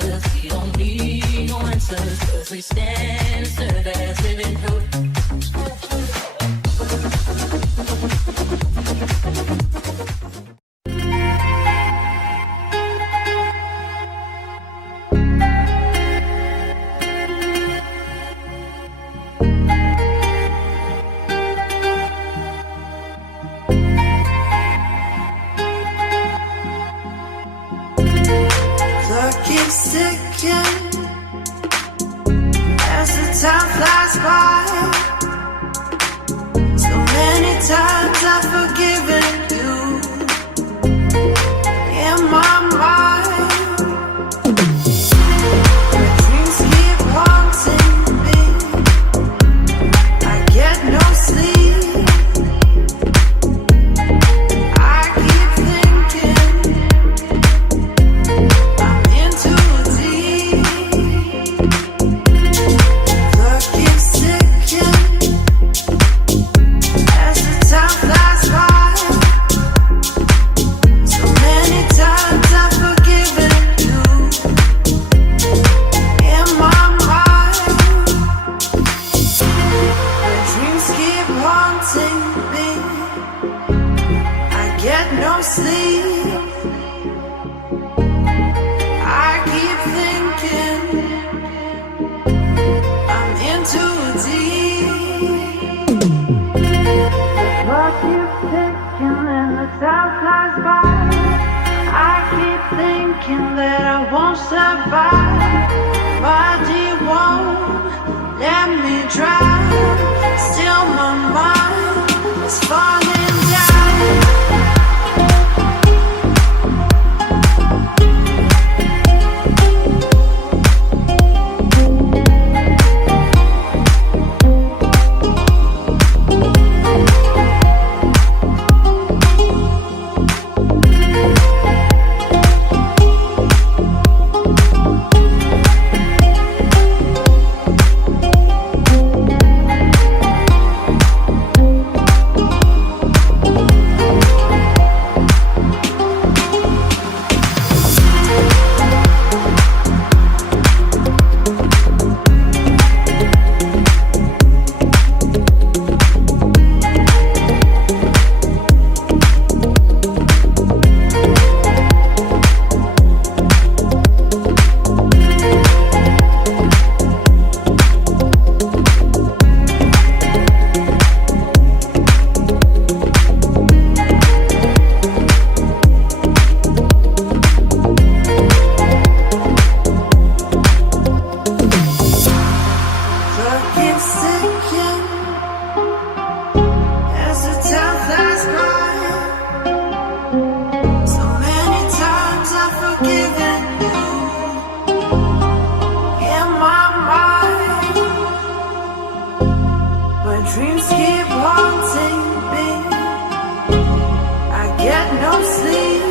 'cause we don't need no answers, 'cause we stand and serve as living proof. As the time flies by, so many times I've forgiven you in my mind. My dreams keep haunting me. I get no sleep. I keep thinking I'm in too deep. Clock keeps ticking as the time flies by. So many times I've forgiven you in my mind. My dreams keep haunting me. I get no sleep. I keep thinking I'm in too deep. The clock keeps ticking and the time flies by. I keep thinking that I won't survive. Body won't let me drown. Still my mind is falling down. Clock keeps ticking as the time flies by. So many times I've forgiven you in my mind. My dreams keep haunting me. I get no sleep.